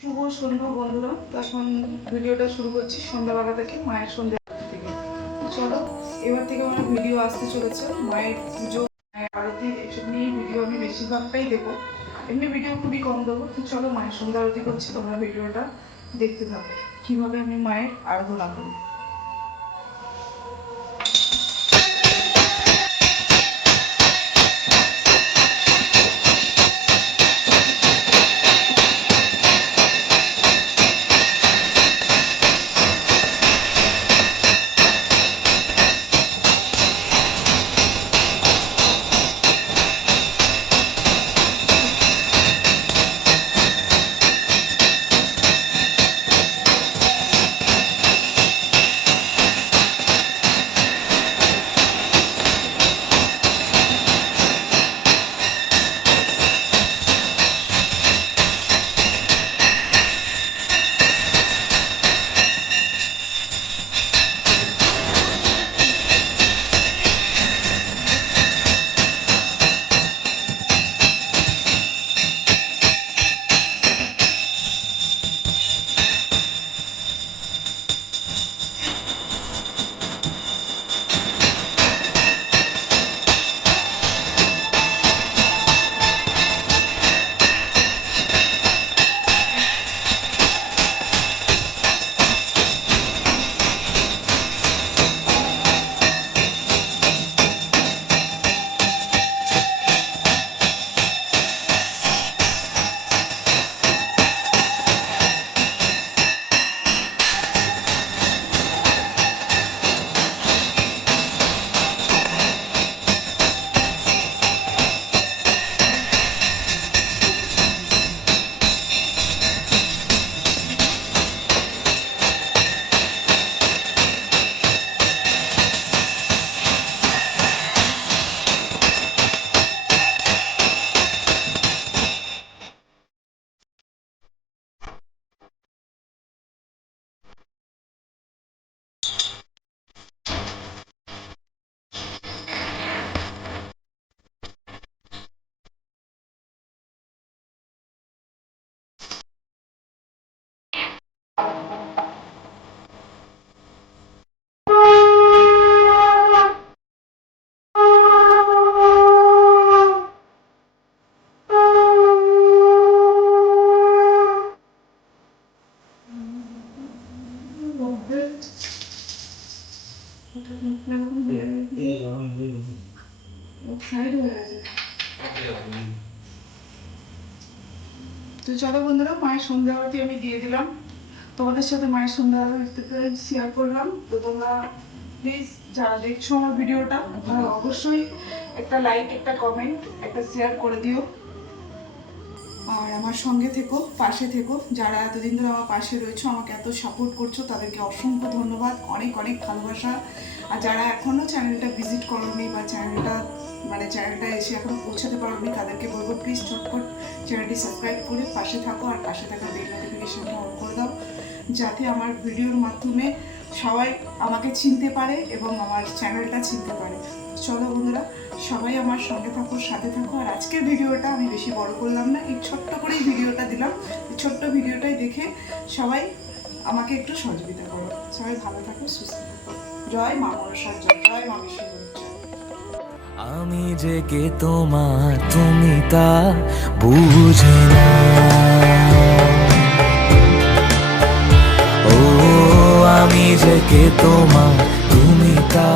শুভ সন্ধ্যা বন্ধুরা। তো এখন ভিডিওটা শুরু করছি সন্ধ্যাবেলা থেকে, মায়ের সন্ধ্যা থেকে। চলো, এবার থেকে আমার ভিডিও আসতে চলেছে মায়ের পুজো, মায়ের আরতি, এসব নিয়ে ভিডিও আমি বেশিরভাগটাই দেবো। এমনি ভিডিও খুবই কম দেবো। তো চলো, মায়ের সন্ধ্যা আরতি করছি, তোমরা ভিডিওটা দেখতে থাকো কীভাবে আমি মায়ের আরাধনা করি। তো চলো বন্ধুরা, মায়ের সন্ধ্যা আরতি আমি দিয়ে দিলাম, তোমাদের সাথে মায়ের সন্ধ্যা আরতিটা শেয়ার করলাম। তো তোমরা প্লিজ যারা দেখছো আমার ভিডিওটা, অবশ্যই একটা লাইক, একটা কমেন্ট, একটা শেয়ার করে দিও। আর আমার সঙ্গে থেকো, পাশে থেকো। যারা এতদিন ধরে আমার পাশে রয়েছো, আমাকে এত সাপোর্ট করছো, তাদেরকে অসংখ্য ধন্যবাদ, অনেক অনেক ভালোবাসা। আর যারা এখনও চ্যানেলটা ভিজিট করোনি বা চ্যানেলটা এসে এখনো পৌঁছাতে পারোনি, তাদেরকে বলবো প্লিজ ঝটপট চ্যানেলটি সাবস্ক্রাইব করে পাশে থাকো, আর পাশে থাকা বেল নোটিফিকেশনটা অন করে দাও, যাতে আমার ভিডিওর মাধ্যমে সবাই আমাকে চিনতে পারে এবং আমার চ্যানেলটা চিনতে পারে। চলো বন্ধুরা, সবাই আমার সঙ্গে থাকো, সাথে থাকো। আর আজকের ভিডিওটা আমি বেশি বড় করলাম না, এই ছোট্ট করেই ভিডিওটা দিলাম। এই ছোট্ট ভিডিওটাই দেখে সবাই আমাকে একটু সহযোগিতা করো। সবাই ভালো থাকো, সুস্থ থাকো। জয় মা মনসার জয়, জয় মা বিষ্ণুর জয়। আমি যে কে তোমার, তুমি তা বুঝে না। ও আমি যে কে তোমার, তুমি তা